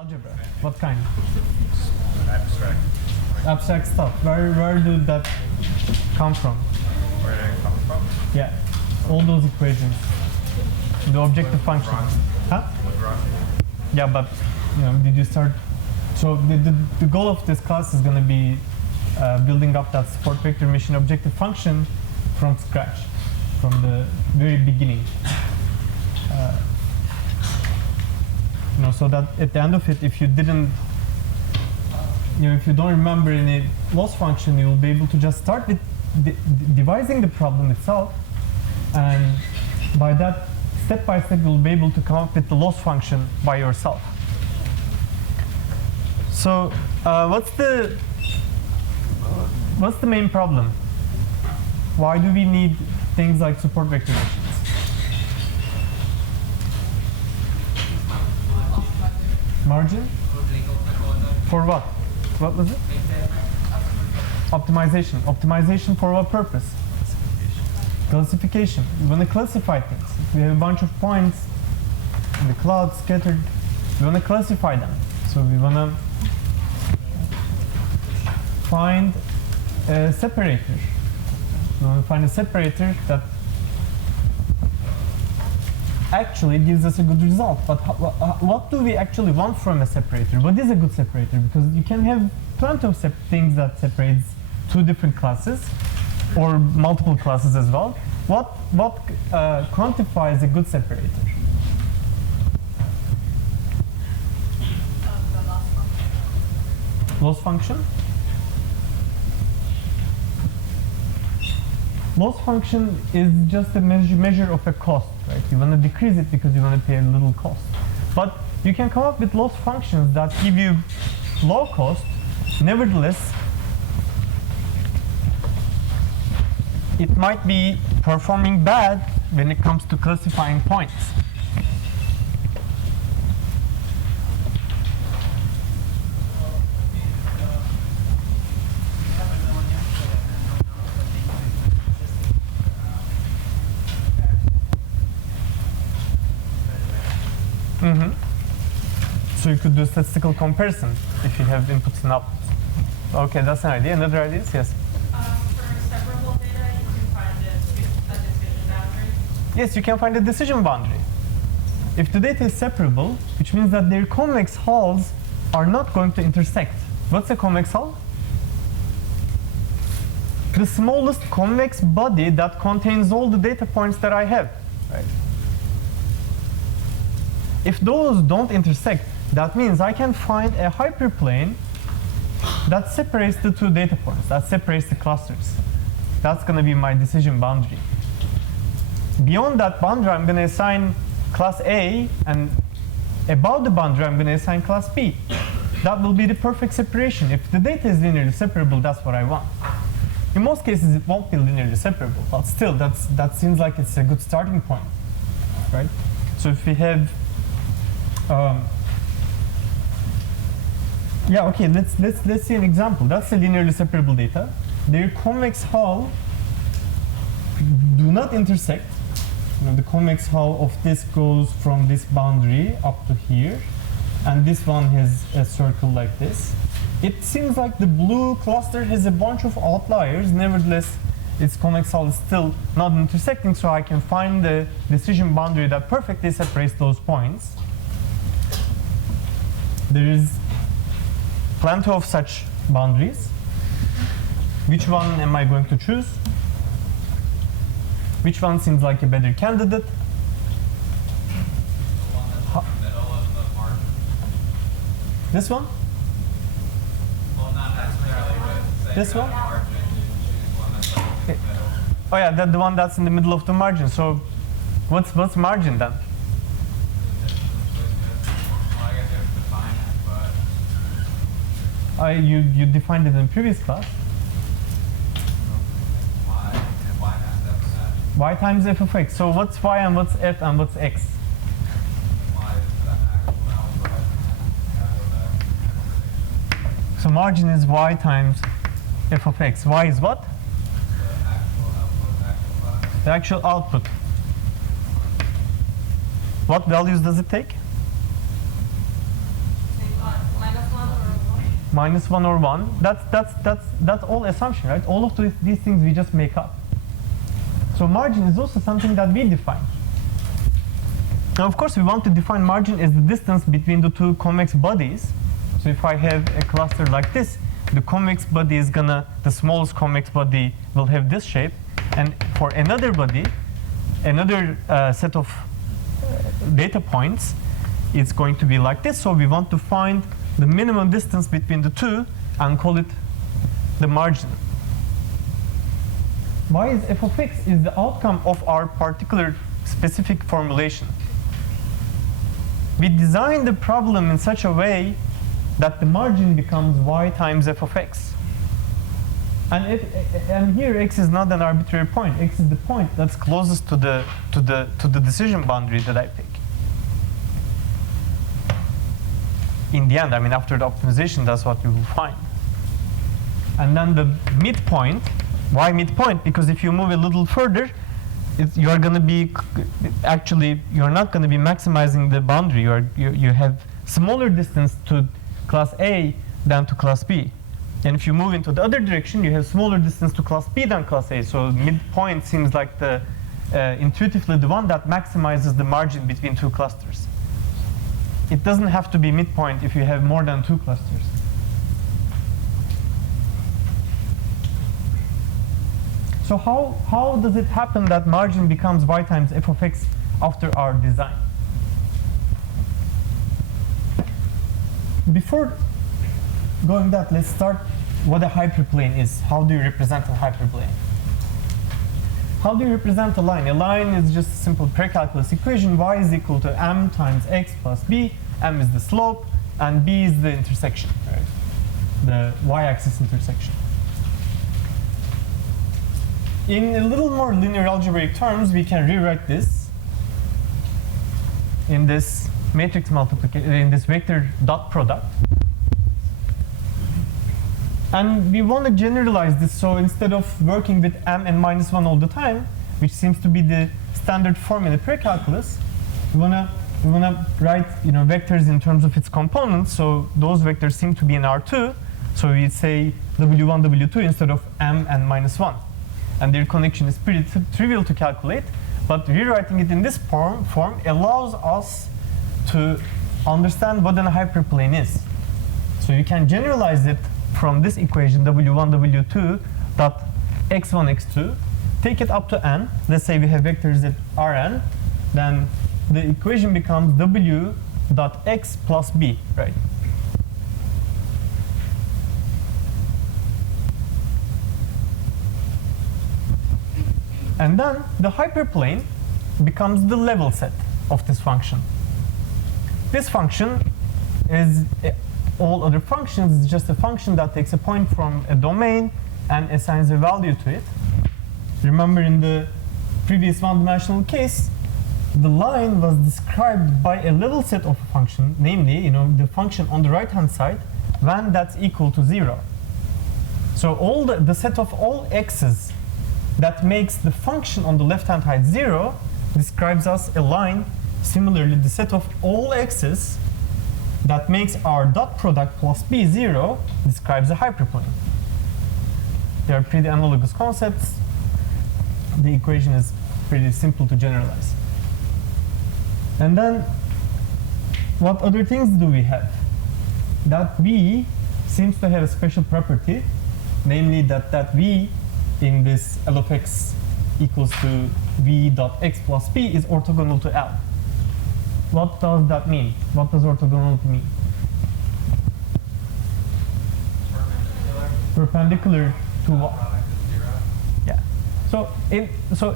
Algebra. What kind? Abstract. Abstract stuff. Where did that come from? Where did it come from? Yeah, all those equations. The objective function. Huh? Yeah, but did you start? So the goal of this class is going to be building up that support vector machine objective function from scratch, from the very beginning. So that at the end of it, if you didn't, if you don't remember any loss function, you will be able to just start with devising the problem itself, and by that, step by step, you'll be able to come up with the loss function by yourself. So, what's the main problem? Why do we need things like support vector machines? Margin? For what? What was it? Optimization. Optimization for what purpose? Classification. We want to classify things. We have a bunch of points in the cloud scattered. We want to classify them. So we want to find a separator. We want to find a separator that actually gives us a good result. But what do we actually want from a separator? What is a good separator? Because you can have plenty of things that separates two different classes or multiple classes as well. What quantifies a good separator? Loss function? Loss function is just a measure of a cost, right? You want to decrease it because you want to pay a little cost. But you can come up with loss functions that give you low cost. Nevertheless, it might be performing bad when it comes to classifying points. So you could do statistical comparison if you have inputs and outputs. Okay, that's an idea. Another idea? Yes? For separable data, you can find a decision boundary. Yes, you can find a decision boundary. If the data is separable, which means that their convex hulls are not going to intersect. What's a convex hull? The smallest convex body that contains all the data points that I have. Right? If those don't intersect, that means I can find a hyperplane that separates the two data points, that separates the clusters. That's going to be my decision boundary. Beyond that boundary, I'm going to assign class A, and above the boundary, I'm going to assign class B. That will be the perfect separation. If the data is linearly separable, that's what I want. In most cases, it won't be linearly separable, but still, that seems like it's a good starting point, right? So if we have yeah, okay, let's see an example. That's a linearly separable data. Their convex hull do not intersect. The convex hull of this goes from this boundary up to here, and this one has a circle like this. It seems like the blue cluster has a bunch of outliers. Nevertheless, its convex hull is still not intersecting, so I can find the decision boundary that perfectly separates those points. There is plenty of such boundaries. Which one am I going to choose? Which one seems like a better candidate? The one that's in the middle of the margin. This one? Well, not necessarily, but say This you're one? on the margin, you choose one that's like in the middle. Oh yeah, the one that's in the middle of the margin. So what's margin then? You defined it in previous class. Y times f of x. So what's y and what's f and what's x? So margin is y times f of x. Y is what? The actual output. What values does it take? -1 or 1. That's all assumption, right? All of these things we just make up. So margin is also something that we define. Now, of course, we want to define margin as the distance between the two convex bodies. So if I have a cluster like this, the convex body is the smallest convex body will have this shape. And for another body, another set of data points, it's going to be like this. So we want to find the minimum distance between the two and call it the margin. Why is f of x is the outcome of our particular specific formulation. We design the problem in such a way that the margin becomes y times f of x. And here x is not an arbitrary point. X is the point that's closest to the decision boundary that I pick. In the end, I mean, after the optimization, that's what you will find. And then the midpoint. Why midpoint? Because if you move a little further, you are going to be actually you're not going to be maximizing the boundary. You have smaller distance to class A than to class B. And if you move into the other direction, you have smaller distance to class B than class A. So midpoint seems like the intuitively the one that maximizes the margin between two clusters. It doesn't have to be midpoint if you have more than two clusters. So how does it happen that margin becomes y times f of x after our design? Before going that, let's start what a hyperplane is. How do you represent a hyperplane? How do you represent a line? A line is just a simple precalculus equation. Y is equal to m times x plus b. M is the slope, and b is the intersection, right? The y-axis intersection. In a little more linear algebraic terms, we can rewrite this in this matrix multiplication, in this vector dot product. And we want to generalize this, so instead of working with m and -1 all the time, which seems to be the standard form in the precalculus, we want to write vectors in terms of its components. So those vectors seem to be in R2. So we say W1, W2 instead of m and -1. And their connection is pretty trivial to calculate, but rewriting it in this form allows us to understand what a hyperplane is. So you can generalize it from this equation, W1, W2 dot x1, x2, take it up to n. Let's say we have vectors at Rn, then the equation becomes W dot x plus b, right? And then the hyperplane becomes the level set of this function. This function is all other functions. It's just a function that takes a point from a domain and assigns a value to it. Remember in the previous one-dimensional case, the line was described by a level set of a function, namely, the function on the right-hand side when that's equal to 0. So all the set of all x's that makes the function on the left-hand side 0 describes us a line. Similarly, the set of all x's that makes our dot product plus b 0 describes a hyperplane. They are pretty analogous concepts. The equation is pretty simple to generalize. And then, what other things do we have? That v seems to have a special property, namely that v in this L of x equals to v dot x plus b is orthogonal to L. What does that mean? What does orthogonality mean? Perpendicular to what? Yeah. So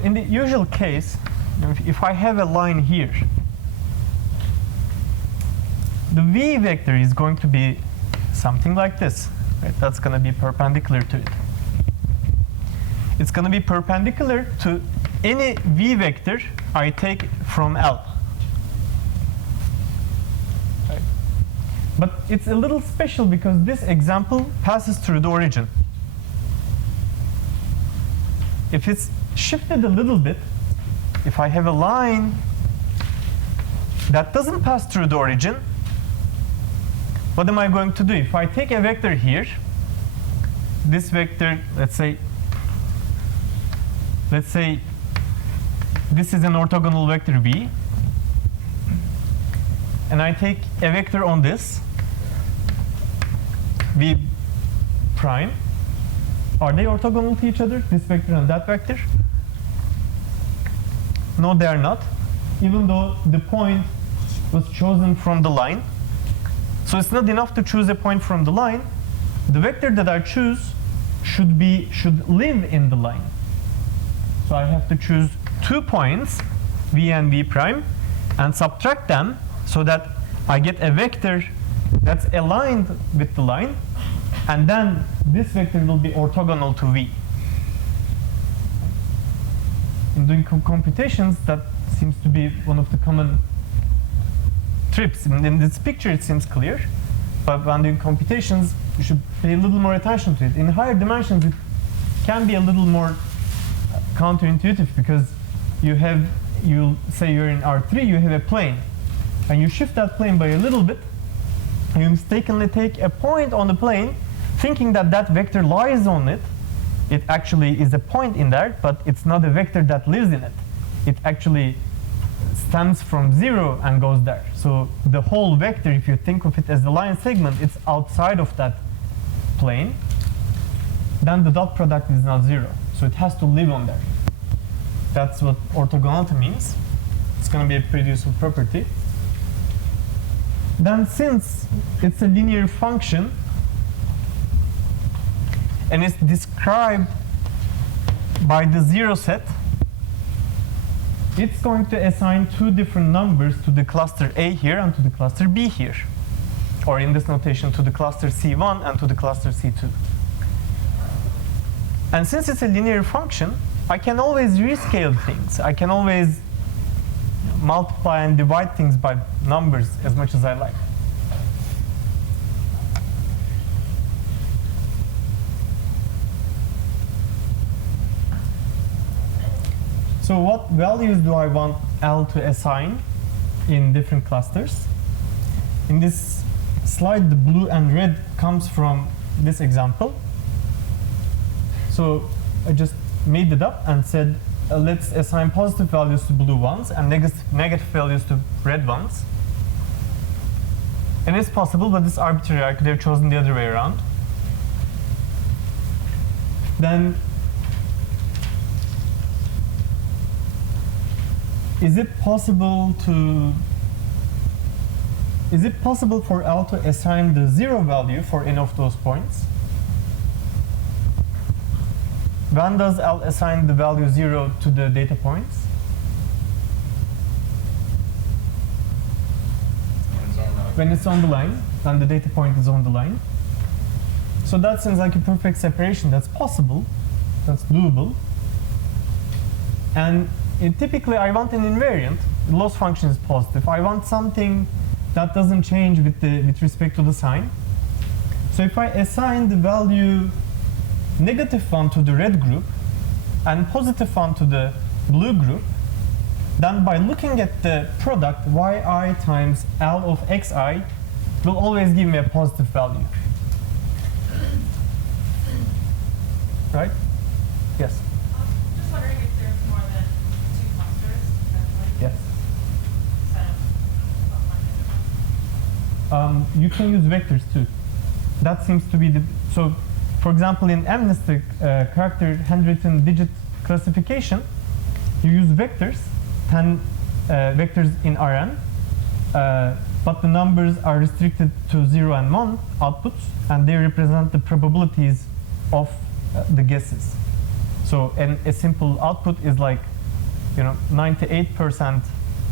in the usual case, if I have a line here, the v vector is going to be something like this. Right? That's going to be perpendicular to it. It's going to be perpendicular to any v vector I take from L. Right? But it's a little special because this example passes through the origin. If it's shifted a little bit, if I have a line that doesn't pass through the origin, what am I going to do? If I take a vector here, this vector, let's say this is an orthogonal vector V, and I take a vector on this, V prime. Are they orthogonal to each other, this vector and that vector? No, they are not, even though the point was chosen from the line. So it's not enough to choose a point from the line. The vector that I choose should live in the line. So I have to choose 2 points, V and V prime, and subtract them so that I get a vector that's aligned with the line, and then this vector will be orthogonal to V. In doing computations, that seems to be one of the common trips. In this picture it seems clear, but when doing computations you should pay a little more attention to it. In higher dimensions it can be a little more counterintuitive, because you say you're in R3, you have a plane, and you shift that plane by a little bit, and you mistakenly take a point on the plane, thinking that that vector lies on it. It actually is a point in there, but it's not a vector that lives in it. It actually stems from 0 and goes there. So the whole vector, if you think of it as the line segment, it's outside of that plane. Then the dot product is not 0. So it has to live on there. That's what orthogonality means. It's going to be a pretty useful property. Then since it's a linear function and it's described by the 0 set, it's going to assign 2 different numbers to the cluster A here and to the cluster B here. Or in this notation, to the cluster C1 and to the cluster C2. And since it's a linear function, I can always rescale things. I can always multiply and divide things by numbers as much as I like. So what values do I want L to assign in different clusters? In this slide, the blue and red comes from this example. So I just made it up and said, let's assign positive values to blue ones and negative values to red ones. And it's possible, but it's arbitrary. I could have chosen the other way around. Then, is it possible for L to assign the 0 value for any of those points? When does L assign the value 0 to the data points? When it's on the line, when the data point is on the line. So that seems like a perfect separation. That's possible. That's doable. And typically, I want an invariant. The loss function is positive. I want something that doesn't change with respect to the sign. So if I assign the value -1 to the red group and +1 to the blue group, then by looking at the product yi times L of xi will always give me a positive value. Right? Yes? Just wondering if there's more than 2 clusters, essentially. Yes. Instead of one. You can use vectors too. That seems to be the... So, for example, in MNIST character handwritten digit classification, you use vectors, 10 vectors in Rn, but the numbers are restricted to 0 and 1 outputs, and they represent the probabilities of the guesses. So a simple output is like, 98%,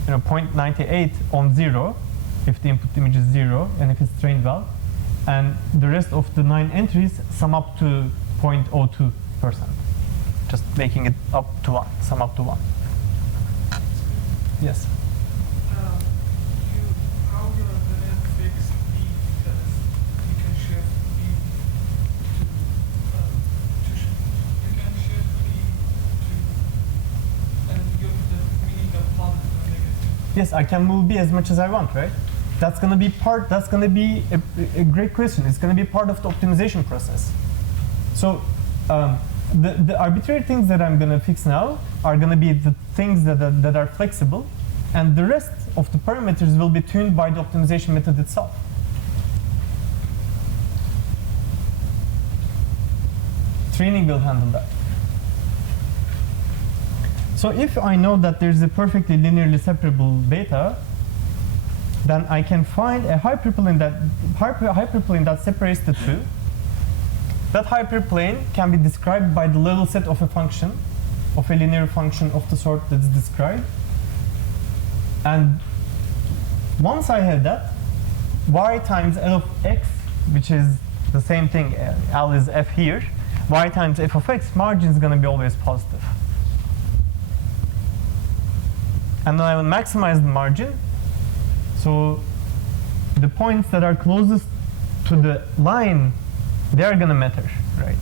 0.98 on 0, if the input image is 0, and if it's trained well. And the rest of the 9 entries sum up to 0.02%. Just making it up to 1, sum up to 1. Yes? How you're gonna fix B, because you can shift B you can shift B to, and give the meaning of positive or negative. Yes, I can move B as much as I want, right? That's going to be a great question. It's going to be part of the optimization process. So the arbitrary things that I'm going to fix now are going to be the things that are flexible, and the rest of the parameters will be tuned by the optimization method itself. Training will handle that. So if I know that there's a perfectly linearly separable beta, then I can find a hyperplane that separates the two. That hyperplane can be described by the level set of a function, of a linear function of the sort that's described. And once I have that, y times L of x, which is the same thing, L is f here, y times f of x, margin is going to be always positive. And then I will maximize the margin. So the points that are closest to the line, they are going to matter, right?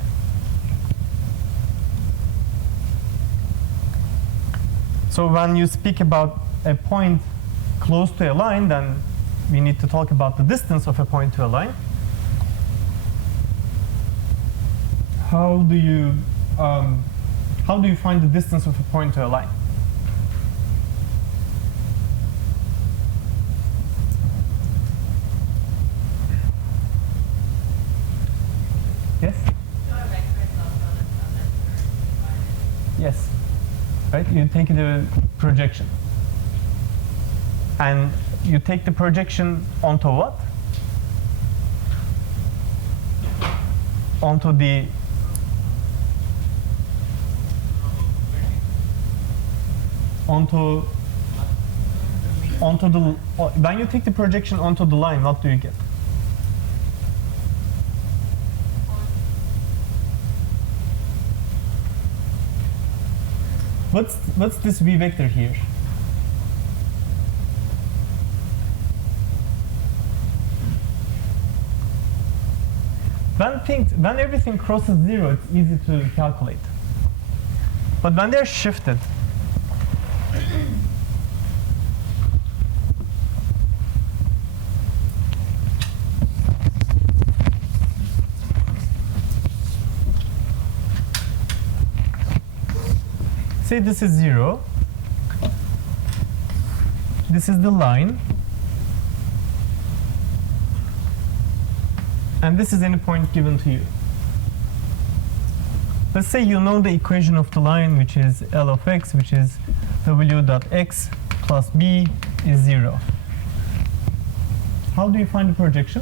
So when you speak about a point close to a line, then we need to talk about the distance of a point to a line. How do you find the distance of a point to a line? Yes? Yes. Right? You take the projection. And you take the projection onto what? Onto the when you take the projection onto the line, what do you get? What's this v vector here? When everything crosses zero, it's easy to calculate. But when they're shifted, say this is 0, this is the line, and this is any point given to you. Let's say you know the equation of the line, which is L of x, which is w dot x plus b is 0. How do you find the projection?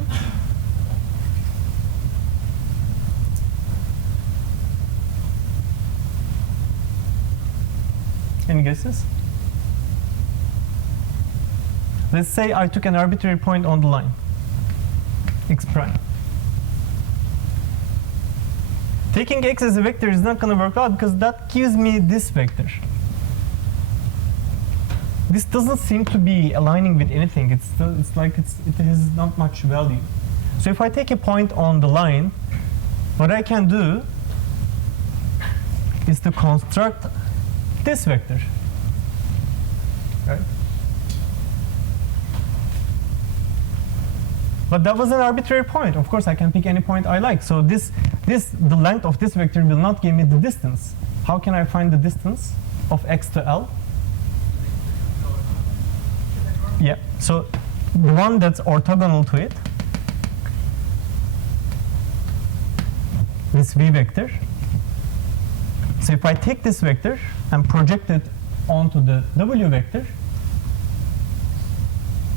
Any guesses? Let's say I took an arbitrary point on the line, x prime. Taking x as a vector is not going to work out because that gives me this vector. This doesn't seem to be aligning with anything. It has not much value. So if I take a point on the line, what I can do is to construct this vector, right? But that was an arbitrary point. Of course, I can pick any point I like. So the length of this vector will not give me the distance. How can I find the distance of x to L? Yeah. So the one that's orthogonal to it, this v vector. So if I take this vector and project it onto the w vector,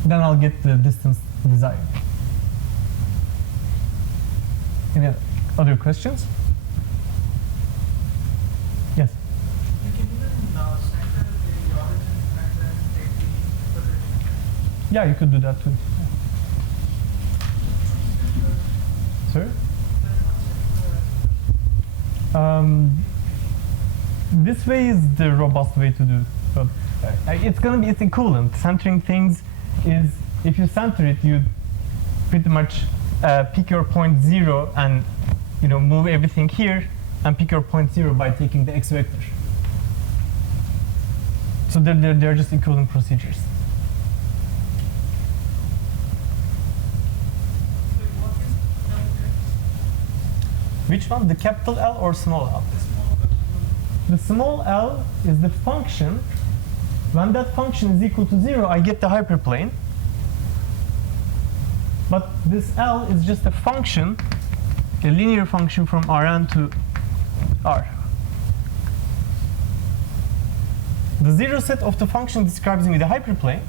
then I'll get the distance desired. Any other questions? Yes? You can even center the origin and then take the projection. Yeah, you could do that too. Sorry? This way is the robust way to do it. But it's equivalent. Centering things is, if you center it, you pretty much pick your point 0 and move everything here and pick your point 0 by taking the x vector. So they're just equivalent procedures. Which one? The capital L or small l? The small l is the function. When that function is equal to 0, I get the hyperplane. But this L is just a function, a linear function from Rn to R. The zero set of the function describes me the hyperplane.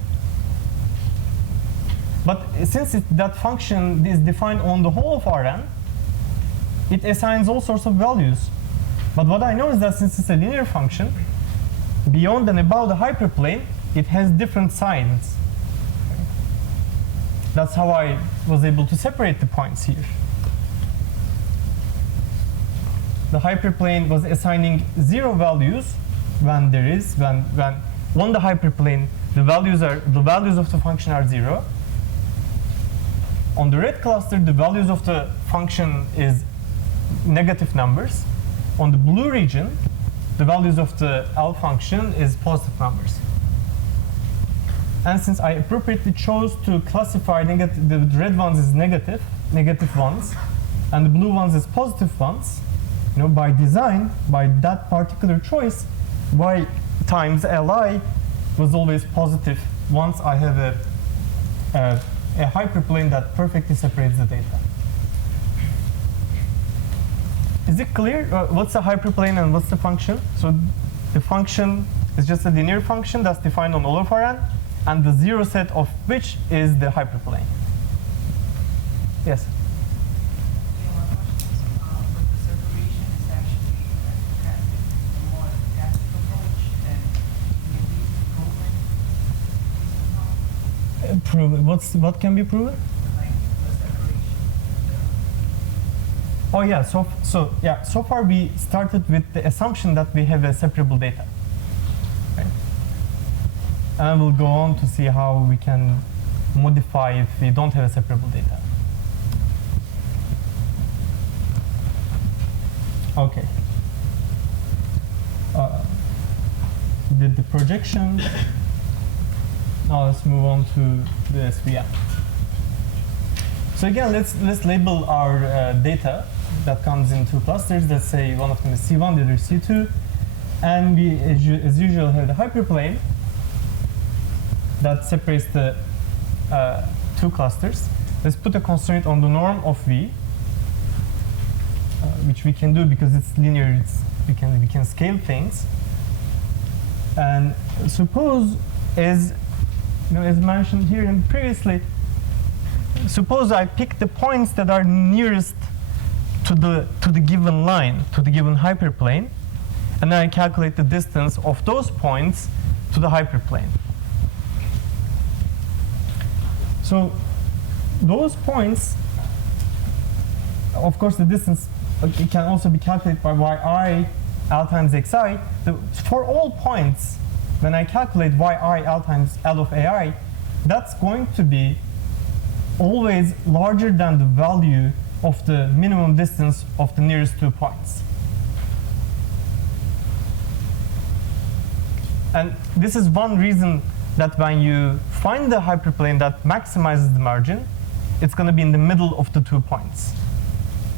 But since that function is defined on the whole of Rn, it assigns all sorts of values. But what I know is that since it's a linear function, beyond and above the hyperplane, it has different signs. That's how I was able to separate the points here. The hyperplane was assigning 0 values when there is, when on the hyperplane, the values of the function are 0. On the red cluster, the values of the function is negative numbers. On the blue region, the values of the L function is positive numbers. And since I appropriately chose to classify the red ones as negative ones, and the blue ones as positive ones, by design, by that particular choice, y times Li was always positive once I have a hyperplane that perfectly separates the data. Is it clear? What's the hyperplane and what's the function? So the function is just a linear function that's defined on all of Rn, and the zero set of which is the hyperplane. Yes? Proven. What can be proven? Oh yeah. So far we started with the assumption that we have a separable data, right? And we'll go on to see how we can modify if we don't have a separable data. Okay. Did the projection. Now let's move on to the SVM. So again, let's label our data that comes in 2 clusters. Let's say one of them is C1, the other is C2, and we, as usual, have the hyperplane that separates the 2 clusters. Let's put a constraint on the norm of V, which we can do because it's linear. We can scale things. And suppose, as mentioned here and previously, suppose I pick the points that are nearest to the given line, to the given hyperplane, and then I calculate the distance of those points to the hyperplane. So those points, of course, the distance it can also be calculated by yi L times xi. For all points, when I calculate yi L times L of ai, that's going to be always larger than the value of the minimum distance of the nearest 2 points. And this is one reason that when you find the hyperplane that maximizes the margin, it's going to be in the middle of the 2 points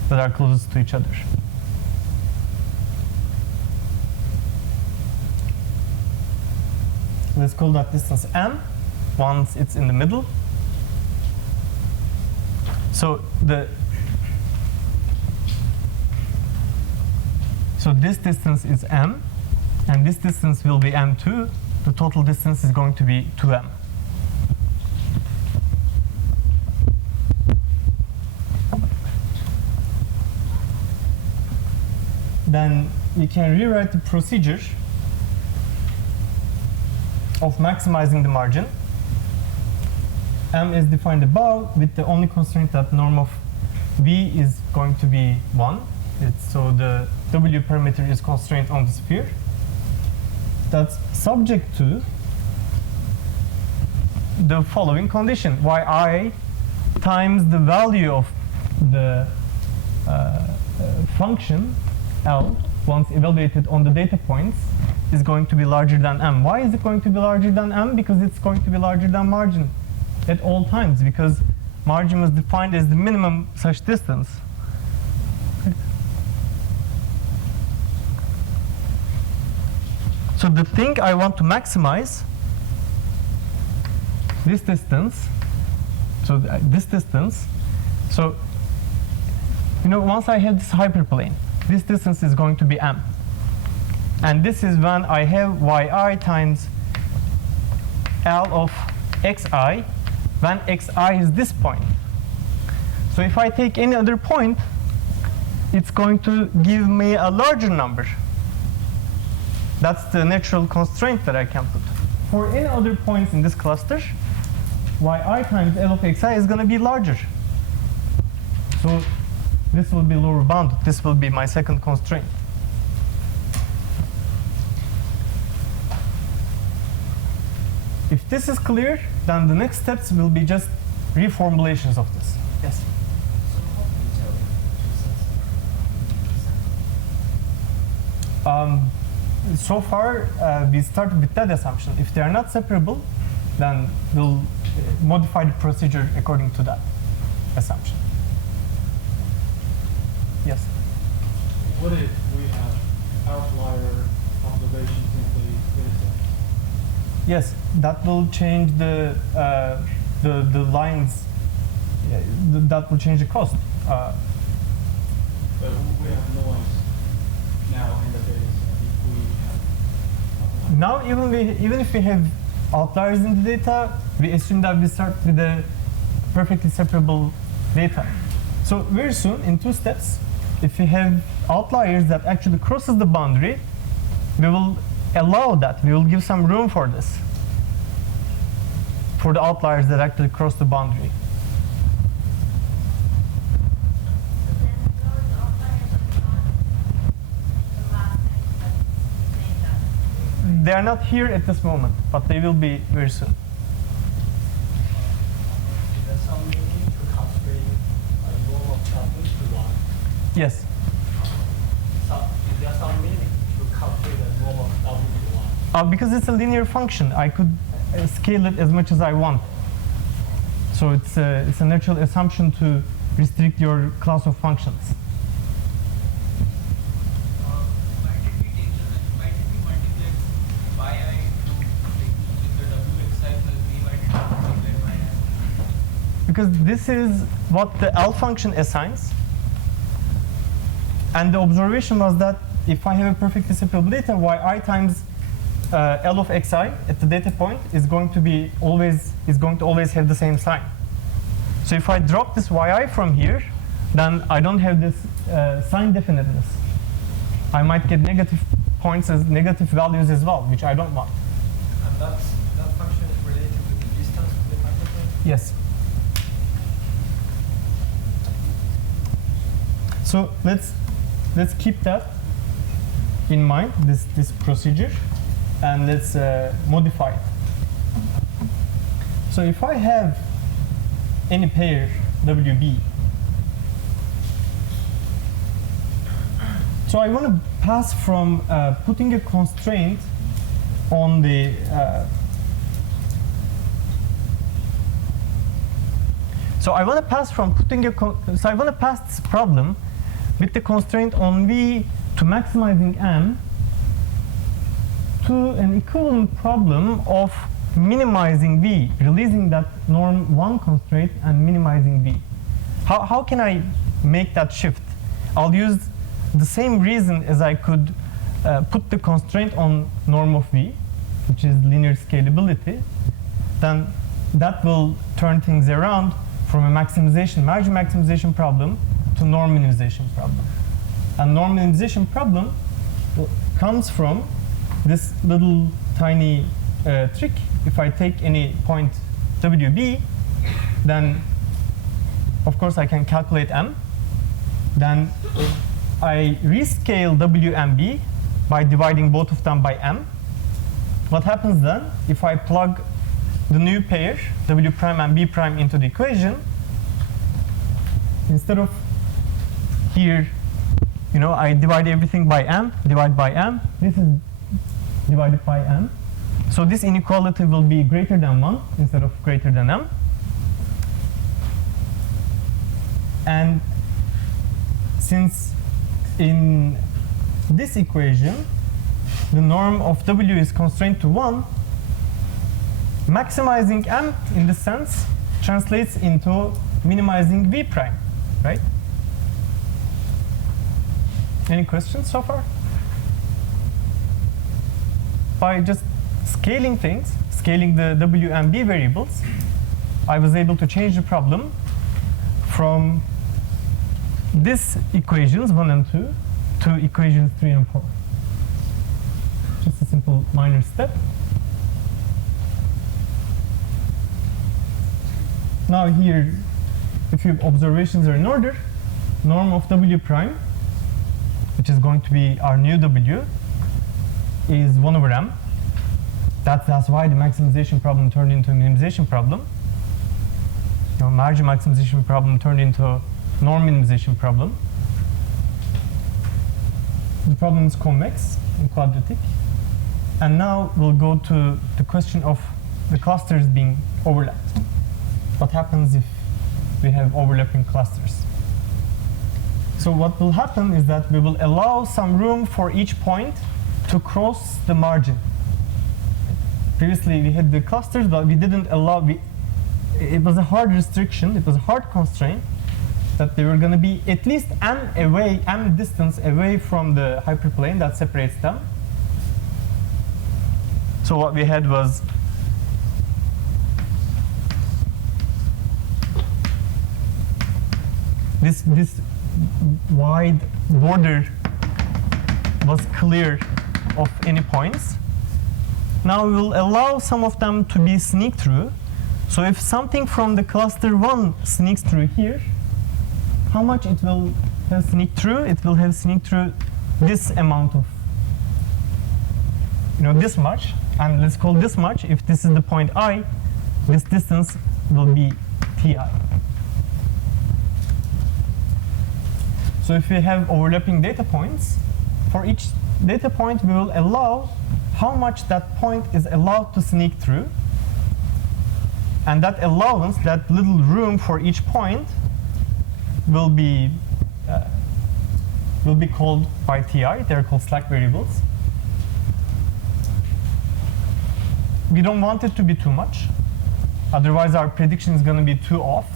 that are closest to each other. Let's call that distance m once it's in the middle. So this distance is m, and this distance will be m2. The total distance is going to be 2m. Then you can rewrite the procedure of maximizing the margin. M is defined above with the only constraint that norm of V is going to be 1. So the W parameter is constrained on the sphere. That's subject to the following condition. Yi times the value of the function L, once evaluated on the data points, is going to be larger than m. Why is it going to be larger than m? Because it's going to be larger than margin at all times, because margin was defined as the minimum such distance. So the thing I want to maximize, this distance, so this distance, so once I have this hyperplane, this distance is going to be m. And this is when I have yi times L of xi, when xi is this point. So if I take any other point, it's going to give me a larger number. That's the natural constraint that I can put. For any other points in this cluster, yi times L of xi is going to be larger. So this will be lower bounded. This will be my second constraint. If this is clear, then the next steps will be just reformulations of this. Yes? So far, we started with that assumption. If they are not separable, then we'll modify the procedure according to that assumption. Yes? What if we have outlier observations in the data set? Yes, that will change the lines. That will change the cost. But we have noise now in the data set if we have outliers. Now, even if we have outliers in the data, we assume that we start with a perfectly separable data. So very soon, in 2 steps, if we have outliers that actually crosses the boundary, we will allow that. We will give some room for this, for the outliers that actually cross the boundary. They are not here at this moment, but they will be very soon. Is there some meaning to constrain a norm of W to 1? Yes. Is there some meaning to constrain a norm of W to 1? Because it's a linear function, I could scale it as much as I want. So it's a natural assumption to restrict your class of functions. Why did we multiply yi with the wxi plus b? Why did we multiply yi? Because this is what the L function assigns. And the observation was that if I have a perfectly separable data, yi times L of xi at the data point is going to always have the same sign. So if I drop this yi from here, then I don't have this sign definiteness. I might get negative points as negative values as well, which I don't want. And that function is related to the distance to the hyperplane? Yes. So let's keep that in mind, this procedure, and let's modify it. So if I have any pair WB, so I want to pass from putting a constraint on the so I want to pass from putting I want to pass this problem with the constraint on V to maximizing M to an equivalent problem of minimizing V, releasing that norm 1 constraint and minimizing V. How can I make that shift? I'll use the same reason as I could put the constraint on norm of V, which is linear scalability. Then that will turn things around from a margin maximization problem to norm minimization problem. And norm minimization problem comes from this little tiny trick. If I take any point WB, then of course I can calculate M. Then I rescale W and B by dividing both of them by M. What happens then, if I plug the new pair, W prime and B prime, into the equation, instead of here, I divide everything by M, divide by M. This is divided by M. So this inequality will be greater than 1 instead of greater than M. And since in this equation, the norm of W is constrained to 1, maximizing M in this sense translates into minimizing V prime, right? Any questions so far? By just scaling things, scaling the W and B variables, I was able to change the problem from this equations 1 and 2 to equations 3 and 4. Just a simple minor step. Now here, if your observations are in order, norm of W prime, which is going to be our new W, is 1 over M. That's why the maximization problem turned into a minimization problem. Margin maximization problem turned into a norm minimization problem. The problem is convex and quadratic. And now we'll go to the question of the clusters being overlapped. What happens if we have overlapping clusters? So what will happen is that we will allow some room for each point to cross the margin. Previously we had the clusters, but we didn't allow, it was a hard restriction, it was a hard constraint that they were going to be at least m distance away from the hyperplane that separates them. So what we had was this wide border was clear of any points. Now we will allow some of them to be sneak through. So if something from the cluster 1 sneaks through here, how much it will have sneaked through? It will have sneaked through this amount of, this much. And let's call this much. If this is the point I, this distance will be Ti. So if we have overlapping data points, for each data point we will allow how much that point is allowed to sneak through. And that allowance, that little room for each point, will be called by Ti. They're called slack variables. We don't want it to be too much. Otherwise, our prediction is going to be too off.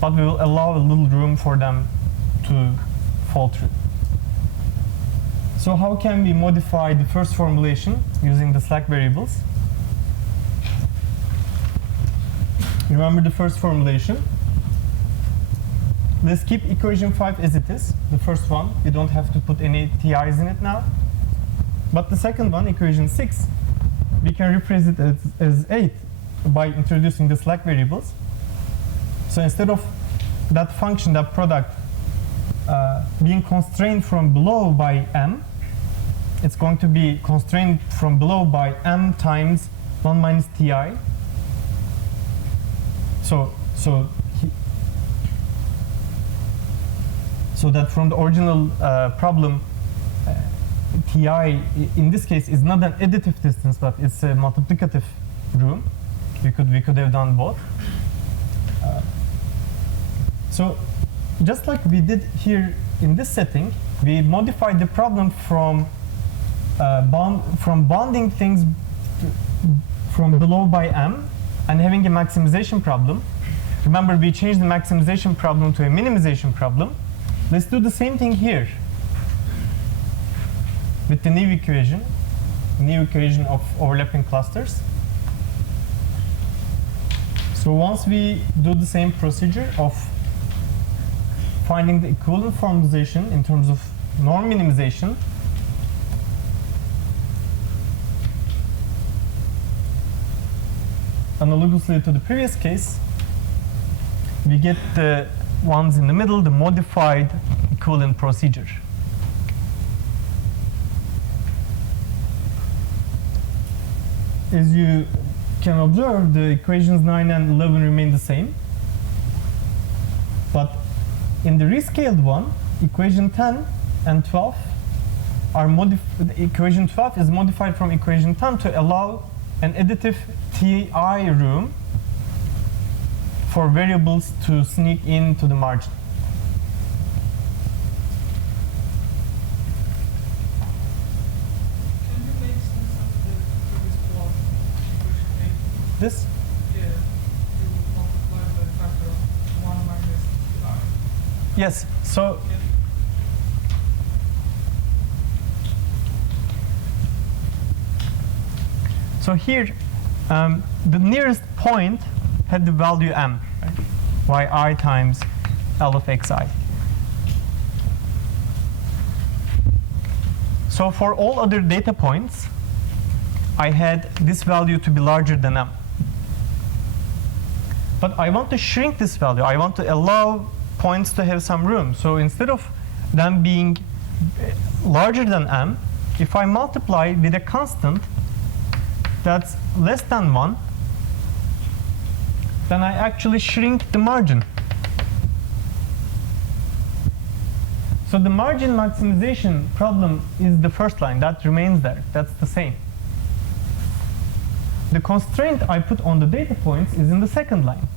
But we will allow a little room for them to fall through. So how can we modify the first formulation using the slack variables? Remember the first formulation. Let's keep equation 5 as it is, the first one. We don't have to put any TIs in it now. But the second one, equation 6, we can represent it as 8 by introducing the slack variables. So instead of that function, that product, being constrained from below by m, it's going to be constrained from below by m times 1 minus Ti. So that from the original problem, Ti in this case is not an additive distance, but it's a multiplicative room. We could have done both. So just like we did here in this setting, we modified the problem from bounding things from below by m and having a maximization problem. Remember, we changed the maximization problem to a minimization problem. Let's do the same thing here with the new equation of overlapping clusters. So once we do the same procedure of finding the equivalent formalization in terms of norm minimization, analogously to the previous case, we get the ones in the middle, the modified equivalent procedure. As you can observe, the equations 9 and 11 remain the same. But in the rescaled one, equation 10 and 12 are equation 12 is modified from equation 10 to allow an additive Ti room for variables to sneak into the margin. this? Yeah, you multiply by factor of 1 minus I. Yes. So here, the nearest point had the value m, right? yi times L of xi. So for all other data points, I had this value to be larger than m. But I want to shrink this value. I want to allow points to have some room. So instead of them being larger than m, if I multiply with a constant that's less than 1, then I actually shrink the margin. So the margin maximization problem is the first line. That remains there. That's the same. The constraint I put on the data points is in the second line.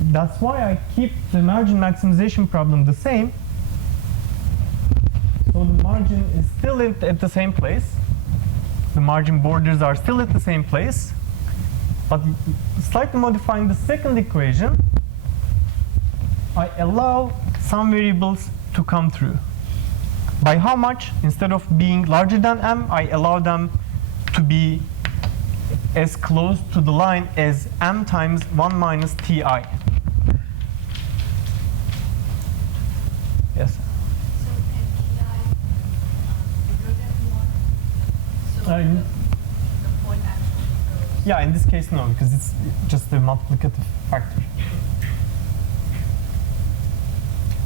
That's why I keep the margin maximization problem the same. So the margin is still at the same place. The margin borders are still at the same place. But slightly modifying the second equation, I allow some variables to come through. By how much? Instead of being larger than m, I allow them to be as close to the line as m times 1 minus ti. Yes? So can TI bigger than 1? So Uh, the point actually goes. Yeah, in this case, no, because it's just a multiplicative factor.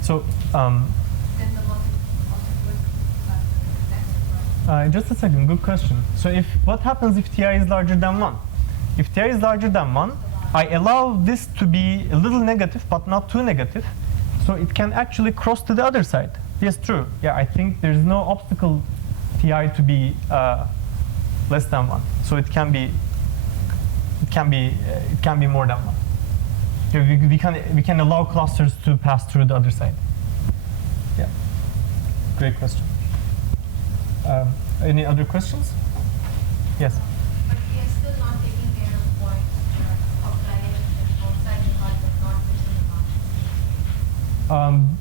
So, Then the multiple factor is next, right? just a second, good question. So what happens if ti is larger than 1? If ti is larger than 1, I allow this to be a little negative, but not too negative. So it can actually cross to the other side. Yes, true. Yeah, I think there's no obstacle ti to be less than 1. So it can be more than 1. Yeah, we can allow clusters to pass through the other side. Yeah, great question. Any other questions? Yes. But we are still not taking care of points outside the hull, but not within the margin.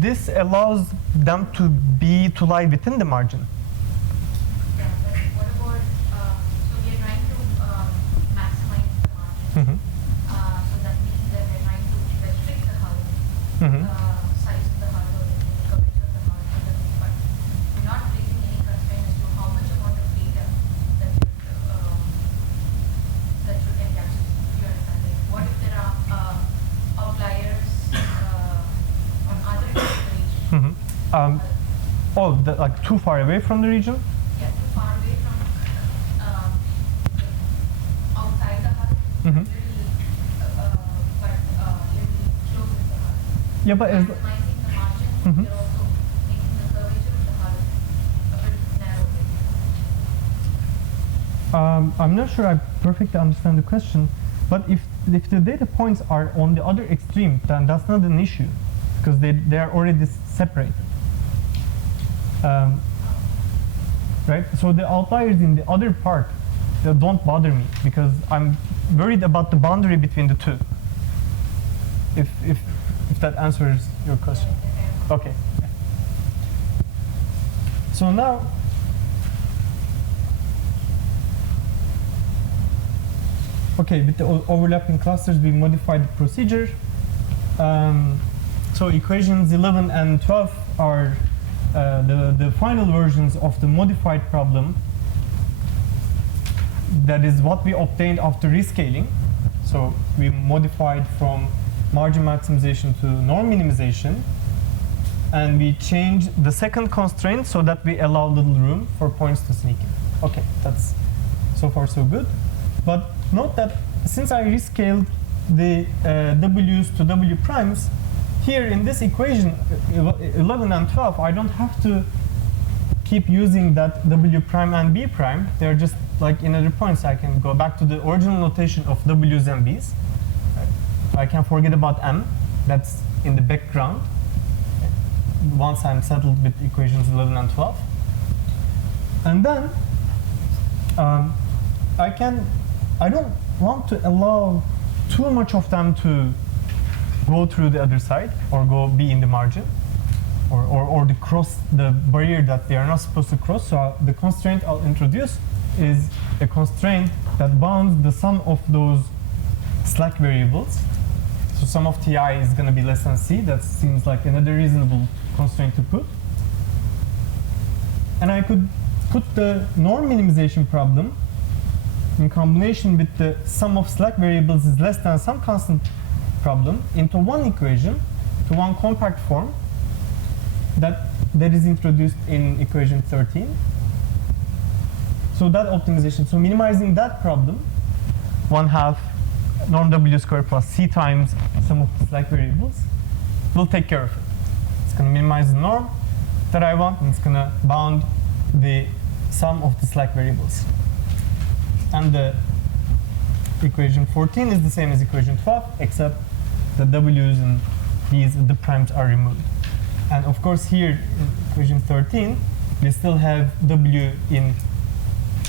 This allows them to lie within the margin. Yeah, but what about, so we are trying to maximize the margin. Mhm. So that means that we're trying to restrict the hull, Mhm. size of the hull or the curvature of the hull, but we're not placing any constraint as to how much amount of data that should encapsulate. You understand? Like, what if there are outliers on other regions? Mhm. Like too far away from the region? Yeah, too far away from outside the hull, Mhm. but little closer to the hull. Yeah, but as, Maximizing the margin, Mhm. you're also making the curvature of the hull a bit narrow. I'm not sure I perfectly understand the question, but if the data points are on the other extreme, then that's not an issue, because they are already separated. Right? So the outliers in the other part, they don't bother me, because I'm worried about the boundary between the two. If that answers your question. Okay. So now, okay, with the overlapping clusters, we modified the procedure. So equations 11 and 12 are the final versions of the modified problem. That is what we obtained after rescaling. So we modified from margin maximization to norm minimization. And we changed the second constraint so that we allow little room for points to sneak in. Okay, that's so far so good. But note that since I rescaled the w's to w primes, here in this equation, 11 and 12, I don't have to keep using that w prime and b prime. They're just like in other points. I can go back to the original notation of w's and b's. I can forget about m. That's in the background once I'm settled with equations 11 and 12. And then I don't want to allow too much of them to go through the other side or be in the margin or to cross the barrier that they are not supposed to cross. So the constraint I'll introduce is a constraint that bounds the sum of those slack variables. So sum of ti is going to be less than c. That seems like another reasonable constraint to put. And I could put the norm minimization problem in combination with the sum of slack variables is less than some constant problem into one equation, to one compact form that is introduced in equation 13. So that optimization, so minimizing that problem, 1/2 norm w squared plus c times sum of the slack variables will take care of it. It's going to minimize the norm that I want, and it's going to bound the sum of the slack variables. And the equation 14 is the same as equation 12, except the w's and these, the primes are removed. And of course here in equation 13, we still have w in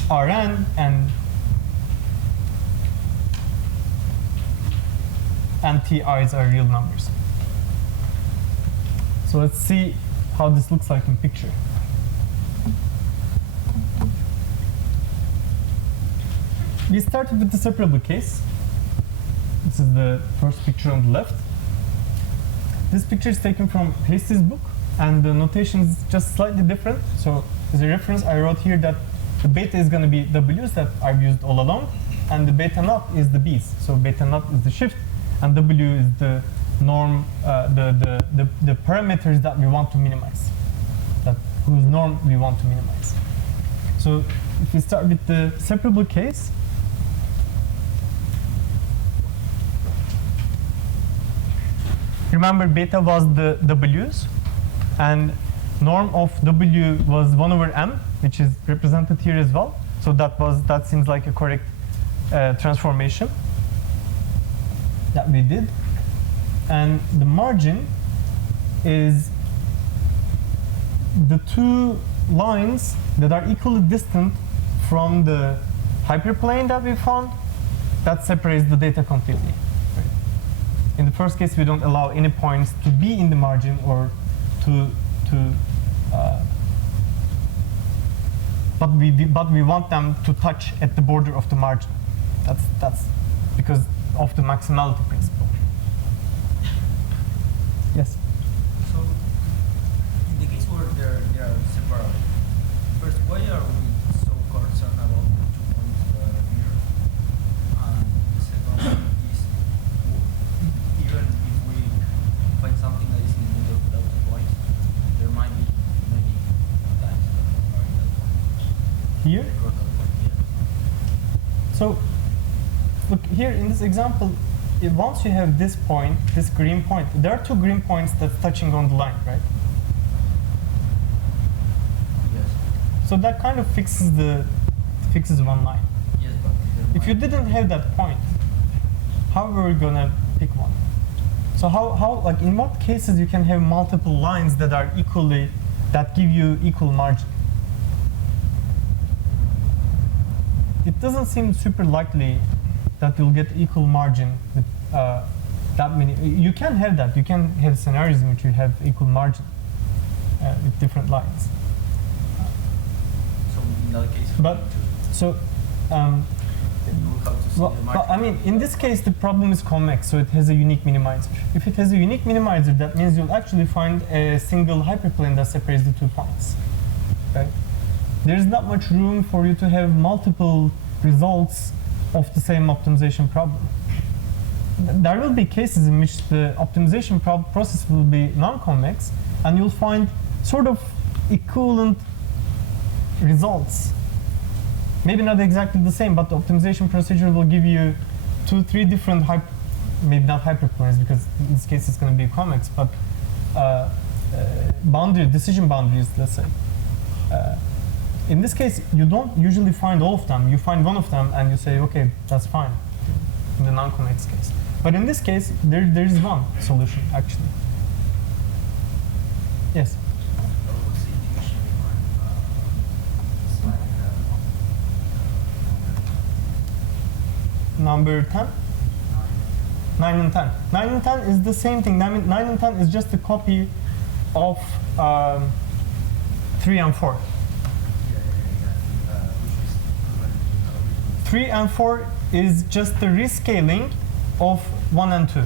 Rn and ti's are real numbers. So let's see how this looks like in picture. We started with the separable case. This is the first picture on the left. This picture is taken from Hastie's book, and the notation is just slightly different. So as a reference, I wrote here that the beta is going to be w's that I've used all along, and the beta naught is the b's. So beta naught is the shift, and w is the norm, the parameters that we want to minimize, whose norm we want to minimize. So if we start with the separable case, remember beta was the w's, and norm of w was 1/m, which is represented here as well. So that seems like a correct transformation that we did. And the margin is the two lines that are equally distant from the hyperplane that we found that separates the data completely. In the first case, we don't allow any points to be in the margin or but we want them to touch at the border of the margin. That's because of the maximality principle. Yes. So, in the case where they are separable, first, why are we so concerned about the 2 points here? And the second is, even if we find something that is in the middle without the point, there might be many times that are in that point. Here? Across that point, yeah. So, look, here in this example, once you have this point, this green point, there are 2 green points that's touching on the line, right? Yes. So that kind of fixes one line. Yes, but If you didn't have that point, how were we gonna pick one? So how like in what cases you can have multiple lines that are that give you equal margin? It doesn't seem super likely that you'll get equal margin with that many. You can have that. You can have scenarios in which you have equal margin with different lines. So in that case, But so. you will have to see Well, the but, margin. I mean, in this case, the problem is convex, so it has a unique minimizer. If it has a unique minimizer, that means you'll actually find a single hyperplane that separates the 2 points. Okay? There's not much room for you to have multiple results of the same optimization problem. There will be cases in which the optimization process will be non-convex, and you'll find sort of equivalent results. Maybe not exactly the same, but the optimization procedure will give you 2-3 different maybe not hyperplanes, because in this case it's going to be convex, but decision boundaries, let's say. In this case, you don't usually find all of them. You find one of them and you say, okay, that's fine, in the non-convex case. But in this case, there is one solution, actually. Yes? What's the intuition behind slack number 10? 9 and 10. 9 and 10 is the same thing. 9 and 10 is just a copy of 3 and 4. 3 and 4 is just the rescaling of 1 and 2.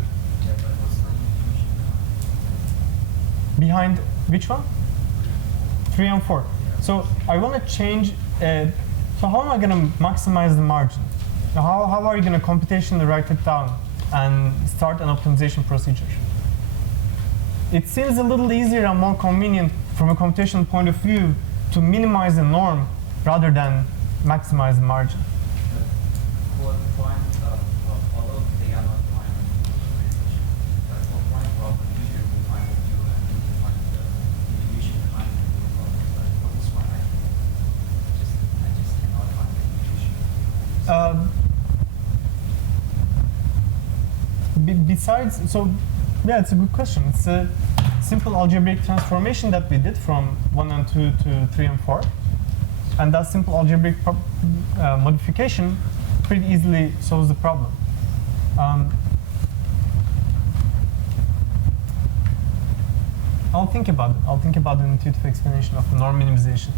Behind which one? 3 and 4. So I want to change. So how am I going to maximize the margin? How are you going to computationally write it down and start an optimization procedure? It seems a little easier and more convenient from a computational point of view to minimize the norm rather than maximize the margin. For point, although they are not point but for point problem, usually we find the view and we find the intuition behind the problem. But for this one, I just cannot find the intuition. Besides, so yeah, it's a good question. It's a simple algebraic transformation that we did from 1 and 2 to 3 and 4. And that simple algebraic modification pretty easily solves the problem. I'll think about it. I'll think about an intuitive explanation of norm minimization.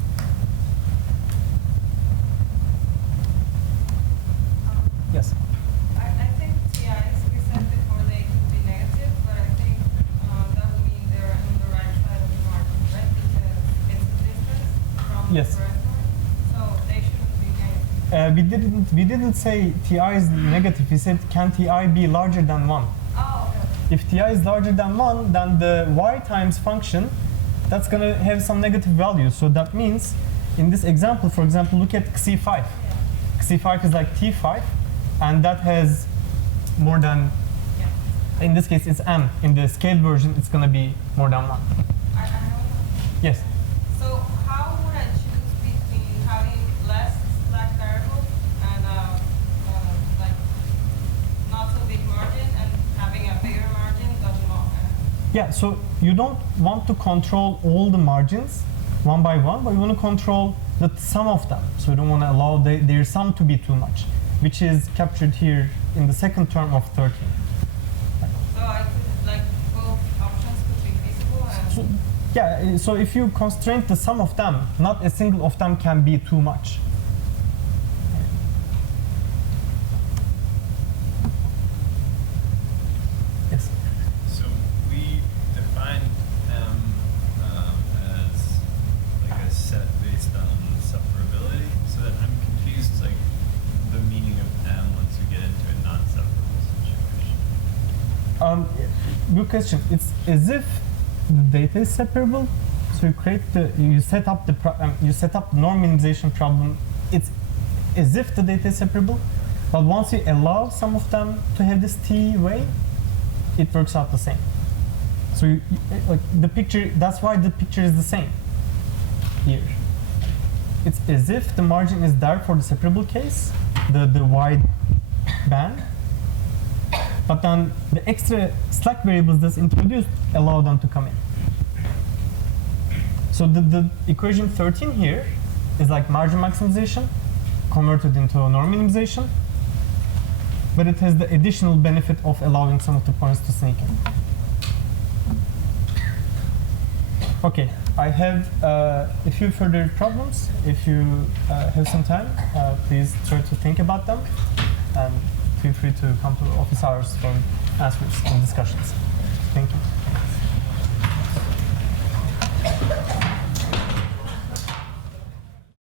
Yes? I think TIs, we said before, they could be negative, but I think that would mean they're on the right side of the margin, right? Because it's the distance from Yes. the breadline, so they shouldn't be negative. We didn't say Ti is negative. We said can Ti be larger than 1? Oh, okay. If Ti is larger than 1, then the y times function, that's going to have some negative value. So that means, in this example, for example, look at Xc5. Yeah. Xc5 is like T5, and that has more than, Yeah. in this case, it's m. In the scaled version, it's going to be more than 1. I have one. Yes? So how would I choose between having less slack variables and like not so big margin and having a bigger margin doesn't matter? Yeah, so you don't want to control all the margins one by one, but you want to control the sum of them. So you don't want to allow their sum to be too much, which is captured here in the second term of 13. So I could, like, both options could be feasible and So, yeah, so if you constrain the sum of them, not a single of them can be too much. Yes. So we define M as like a set based on separability, so that I'm confused like the meaning of M once you get into a non-separable situation. Good question. It's as if the data is separable. So you set up the norm minimization problem. It's as if the data is separable, but once you allow some of them to have this T way, it works out the same. So like the picture. That's why the picture is the same here. It's as if the margin is there for the separable case, the wide band. But then the extra slack variables that's introduced allow them to come in. So the equation 13 here is like margin maximization converted into a norm minimization, but it has the additional benefit of allowing some of the points to sneak in. Okay, I have a few further problems. If you have some time, please try to think about them, and feel free to come to office hours for answers and discussions.